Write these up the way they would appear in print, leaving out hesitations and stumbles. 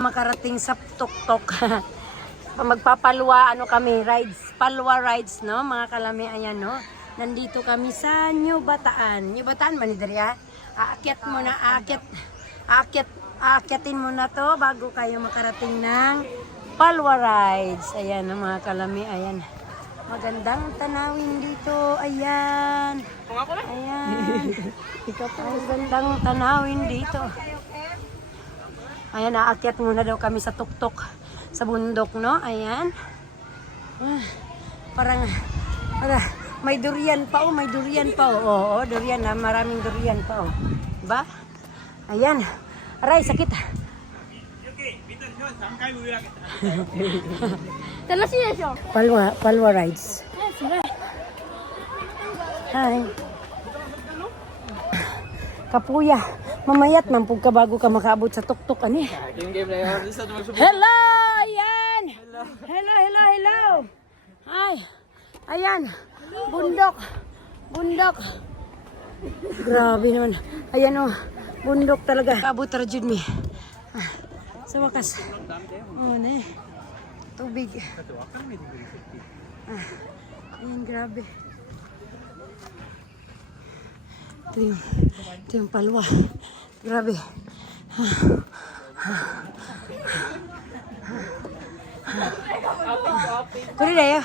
Makarating sa tuktok. Magpapalwa kami, rides, palwa rides, no, mga kalami. Ayan, no, nandito kami sa New Bataan. New Bataan man diri, aakyat mo na, aakyatin mo na to bago kayo makarating ng palwa rides. Ayan, no, mga kalami. Ayan, magandang tanawin dito. Ayan, ayan, magandang tanawin dito. Ayan, aakyat muna daw kami sa tuktok, sa bundok, no? Ayan. Parang may durian pa, may durian pa. Oo, durian na, maraming durian pa, diba? Ayan. Aray, sakit. Palwa rides. Hi. Kapuya, mamayat man pug ka bago ka makaabot sa tuktok ani. Hello, ayan. Hello. Hi. Ayan. Bundok. Grabe naman. Ayan, oh. Bundok talaga. Abot ra jud mi. Sa wakas. Ano tubig. Ayan, grabe. Ito yung palwa. Grabe. Kuri dayo.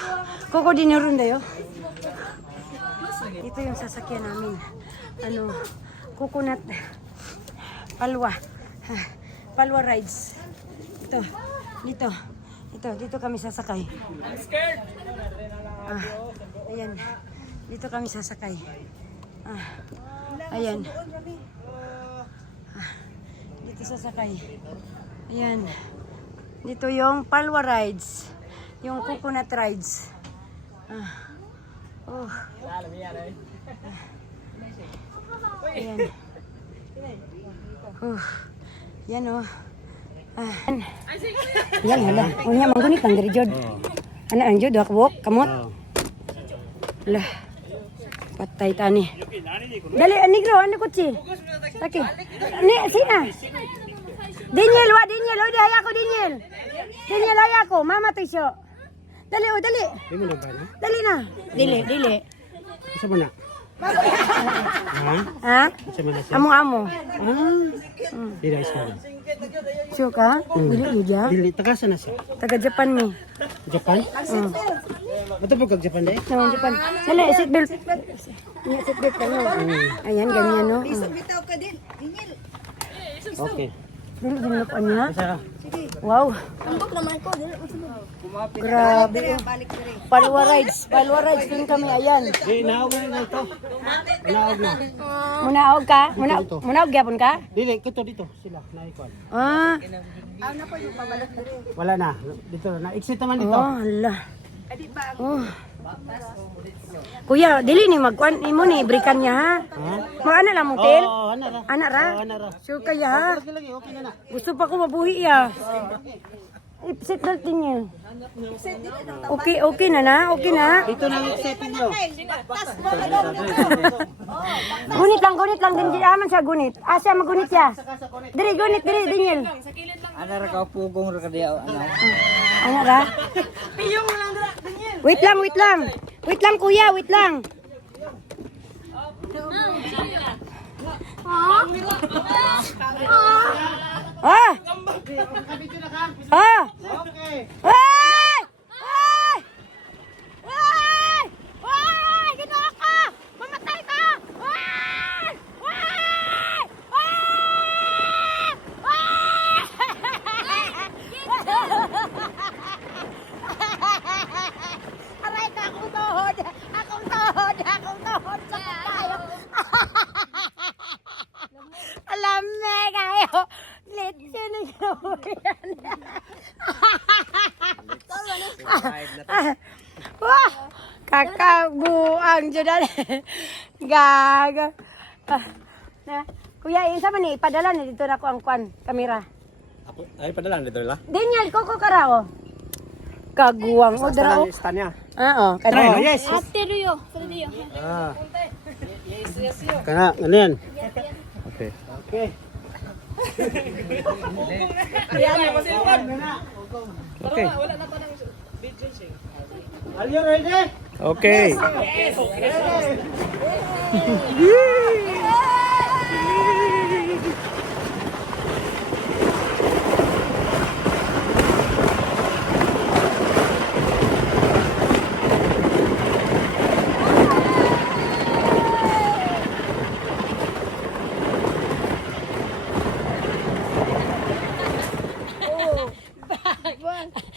Koko dinurun dayo. Ito yung sasakyan namin. Coconut. Palwa. Palwa rides. Dito kami sasakay. Ayan. Dito kami sasakay. Ayan. Dito sasakay. Ayan. Dito yung palwa rides. Yung coconut rides. Ayan. Yan, oh. Yan, hala. Unya manggunit ang diri jud. Ana ang jud walk kamot. Lah. Patay tani. Dali, negro, ano kutsi? Taki. Ni, sina? Daniel, di hayako, Daniel. Daniel, hayako, mama to siyo. Dali, dali. Dali na. Dili. Isa mo na. Ha? Amo. Dili, isa mo. Sure ka? Dili, Yuja? Dili, tagasa na siya. Taga Japan mi. Japan? Ito po kag-Japan dahil? No, Japan. Dali, seatbelt. Seatbelt ka, no? Ayan, ganyan, no? Okay. Dili, dinupan niya. Isa ka. Wow. Grabe. Palwa rides din kami, ayan. Naog na ito. Naog na. Munaog ka? Munaog gyapon ka? Dili, dito. Sila, naikon. Wala na. Dito, na-exit naman dito. Oh, hala. Oh. Kuya, dili ni magkuan imo ni brikan niya ha. Magana lang mo tel? Oo, ana ra. Ana ra? Ana ra. Sure kaya ha? Okay na na. Gusto pa ko mabuhi ya. Ipsit natin niya. Okay na. Okay na. Dito na exciting nyo. Gunit lang din aman siya gunit. Siya magunit siya. Diri gunit Daniel. Ana ra ka pugong ra ka diya Ana ra? Piyong lang dra Daniel. Wait lang kuya, wait lang. Okay. Ginawa ko! Mamatay ka! Aray ka, akong tuhod! Sakit tayo! Alam na kayo! Litsin na yan! Wah! Kakabuang dyan. Gaga. Kuya, yung sama ni, ipadala na dito na ko ang kamera. Ay, padala dito nila. Daniel, koko karaw. Kaguwang. O, dara o. Stand niya. Oo. Try no, yes. Kana, ano yan? Okay. Okay. Are you ready? Okay.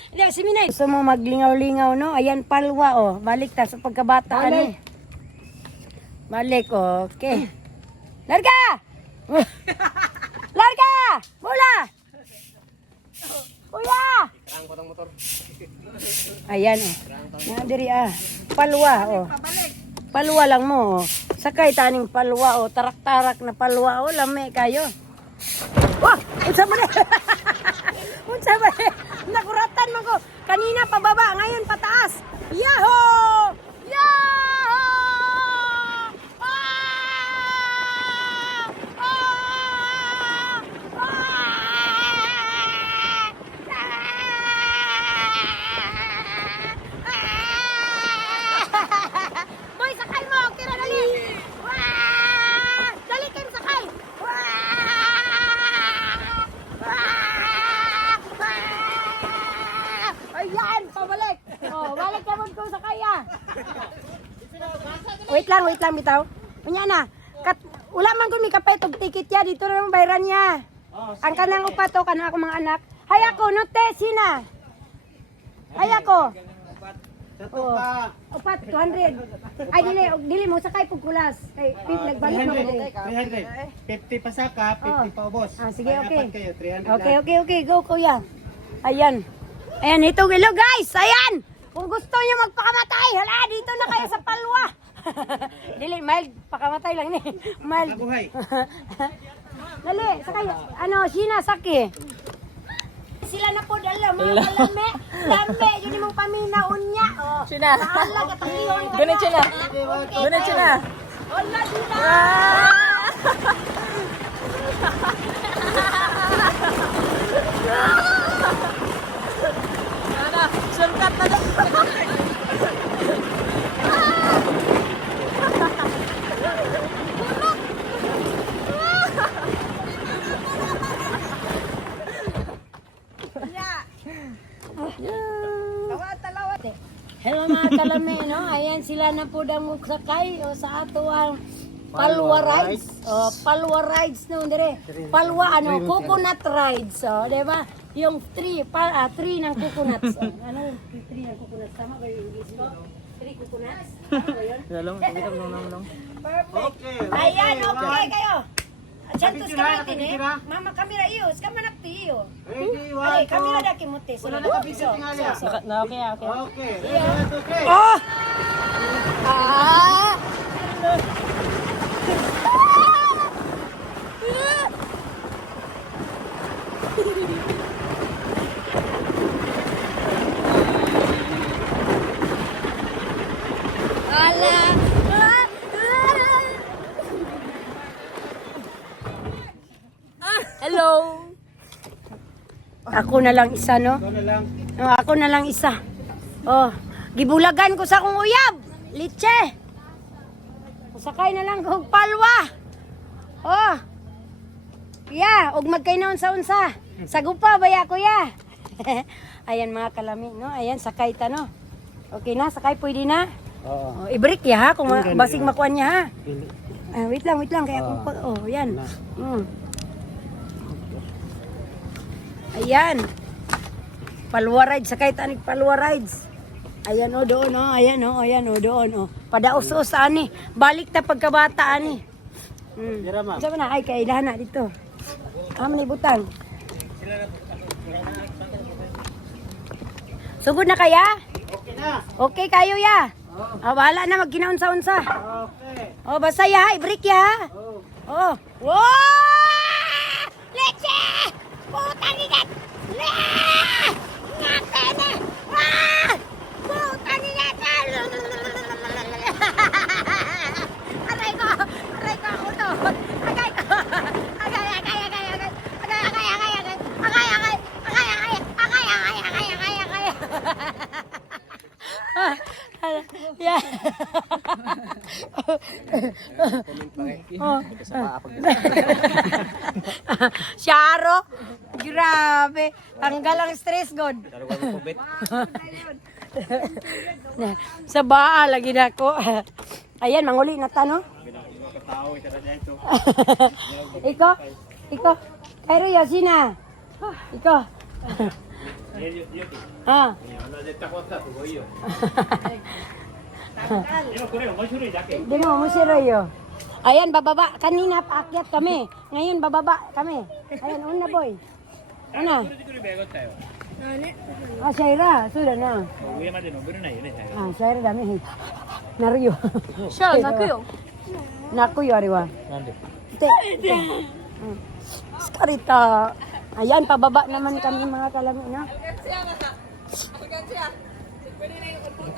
Hindi, si Minay. Gusto mo maglingaw-lingaw, no? Ayan, palwa, oh. Balik ta sa pagkabataan, eh. Balik, oh. Okay. Larga! Larga! Mula! Kuya! Ayan, oh. Yan, diri, ah. Palwa, oh. Palwa lang mo, oh. Sakay taning palwa, oh. Tarak-tarak na palwa, oh. Lame kayo. Wah! Unsa ba ni? Unsa ba ni? Nakuratan man ko. Kanina pababa, ngayon pataas. Yahoo! Yahoo! Ah! Ah! Ah! Boy, sakay mo. Tira dali. Wah! Dali kayo sakay. Ayan, pabalik. Oh, balik ka mo sa kaya. Wait lang bitaw. Unya na. Wala man kun mi kapay tog ticket ya dito na mo bayran niya. Ang kanang upato kana ako mga anak. Hay ako no te sina. Hay ako. Satu pa. Upat 200. Ay dili mo sakay pug kulas. Kay nagbalik mo ko. 300. 50 pa saka, 50 pa ubos. Ah, sige, May okay. apat kayo, 300 Okay, go kuya. Ayan. Ayan, ito hello guys. Ayan. Kung gusto niyo magpakamatay, hala, dito na kayo sa palwa. Dili, mild, pakamatay lang ni. Mild. Mabuhay. Dali, sakay. Ano, Sina, saki. Sila na po dala, mga kalame. Lame, yun yung paminaon niya. Oh. Sina. Bahala ka, tangiyon ka Gunit siya na. Okay, Gunit siya na. Hola, Sina. Surkat na lang. Hello mga kalame, no? Ayan sila na po dang sakay o sa ato ang Palwa rides. Oh, Palwa rides no dire. Palwa ano, coconut rides. Oh, 'di ba? Yung tree ng coconuts. Oh. Ano yung tree ng coconuts? Tama ba yung English ko? Tree coconuts? Ano ba yun? Perfect. Ayan, okay kayo. Santos kami tin eh. Mama kamera ios, kamanakti iyo. Ready, Ay, 1, kamera 2. da kimuti. Wala na kabisi tingali. Na okay. Okay. Ready, 1, 2, 3. Oh! Ah! Ala! Hello! Ako na lang isa, no? Ito na lang. Oh, ako na lang isa. Oh, gibulagan ko sa akong uyab. Litse. Sakay na lang kog palwa. Oh. Ya, og magkaynaon sa unsa. Sagupa baya kuya. Ayan mga kalami, no? Ayan sakay ta, no? Okay na, sakay pwede na. Oo. Oh, i-break ya ha kung Ganun, basig ganun. makuan niya ha. Wait lang kaya kung yan. Ayan. Palwa rides, sakay tanig palwa rides. Ayan o doon o, ayan o doon o. Padaos-os ani, balik ta pagkabata ani. Dira, ma'am. Sabi na, ay kailahan na dito. Ni butang. Sugod na kaya? Okay na. Okay kayo ya? Wala na magkinaunsa-unsa. Okay. Basta ya, i-break ya. Oh. Wow! Leche! Putang ingat! Ngate na! Putang ingat! Aray ko! Aray ko! Ulo! Agay ko! Agay! Yeah. Oh. Sharo. Grabe. Tanggal ang stress, God. Sa baa, lagi na ako. Ayan, manguli na ta, no? Iko? Iko? Kairo Yosina. Iko? Ah. Di mo, musiro yo. Ayan, bababa. Kanina paakyat kami. Ngayon, bababa kami. Ayan, una boy. Ano? Ah, Shaira. Sudah na. Ah, Shaira dami. Naruyo. Siya, nakuyo. Nakuyo, ariwa. Te. Skarita. Ayan, pababa naman kami mga kalami, no?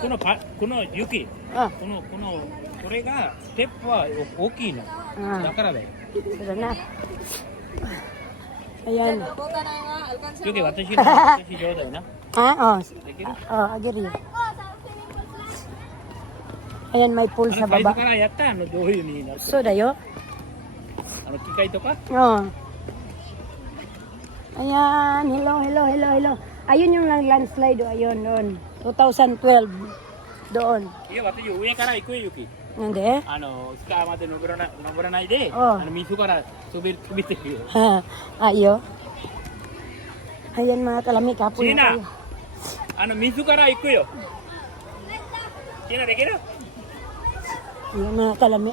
この雪、 Ah, これがステップは大きいの。 ah. だからだよ。 Sudah na. Ayan. 雪私の私上手だよな。 Ah, oh. できる？ Oh, agree. Ayan, may pool あ sa のガイド baba. からやったどういう風になってる？ So, dayo. 機械とか？ Oh. Ayan, hello. Ayun yung landslide, ayun, doon. 2012. Doon. いや私上から行くよ雪。 Hindi? スカーまで登らないで、Oh. 水から飛びてるよ。 Ayo. Ayan mga kalami, kapo na Sina? tayo. 水から行くよ。シナできる？ Ayan mga kalami.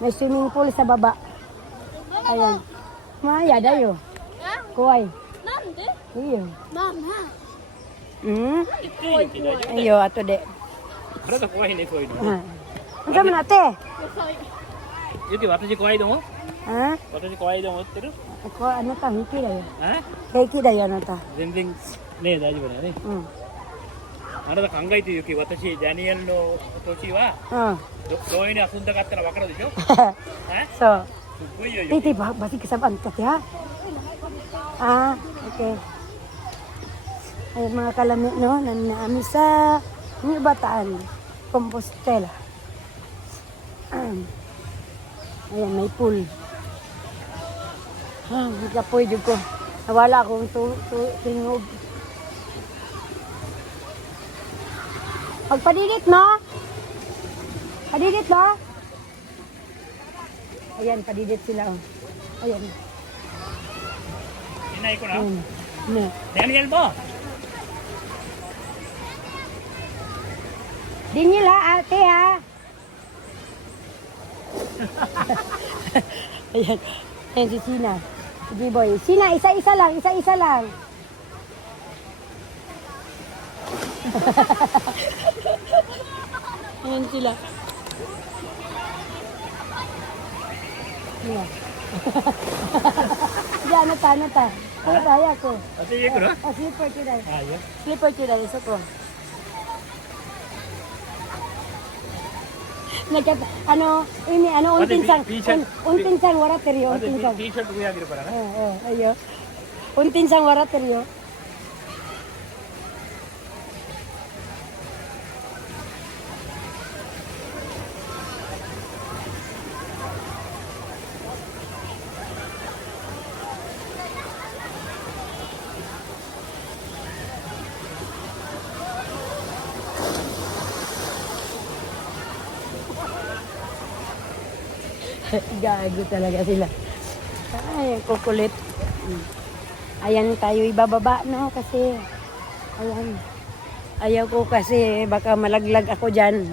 May swimming pool sa baba. Ayan. Maya, dayo. Kuway. なんで Iyo. まあまあ Hmm? 行っていいよって大丈夫だよ。 Ayo, ato de. 体怖いねそういうの。 Ah. Ang sama nate? 雪私怖いと思う？ Ha? 私怖いと思ってる？ Ako, ano ta, hiki dayo. あ？ Keiki dayo, ano ta. 全然ね大丈夫だよね。 Hmm. あなた考えてる雪私ダニエルの年は Oh. どういうに遊んだかったら分かるでしょ？ So, すっごいよ雪。 titi, basi kasabaan ka, ha? Ah, okay. Ay, mga kalami, no? Nanami sa Bataan, Compostela. Ayan, may pool. Nagkapoy dyan ko. Nawala akong tingog. Pagpadidit, no? Padidit, no? Ayan, padidit sila, oh. Ayan. Hinay ko na. Ayan. Ne. Daniel mo! Dingil ha, ate ha. Ayan. Ayan si Sina. Sige boy. Sina, isa-isa lang. Ayan sila. Ayan. Diyan, ano ta? Kaya ko. 私行くの？ Oh, slipper today. あいいよ。 Slipper today, isa ko. untin sang warateryo, 私 untin sang. T シャツ上あげるからね。 Ayo. Untin sang warateryo. Gago talaga sila. Ay, ang kukulit. Ayan tayo ibababa, no? Kasi, ayan. Ayaw ko kasi baka malaglag ako dyan.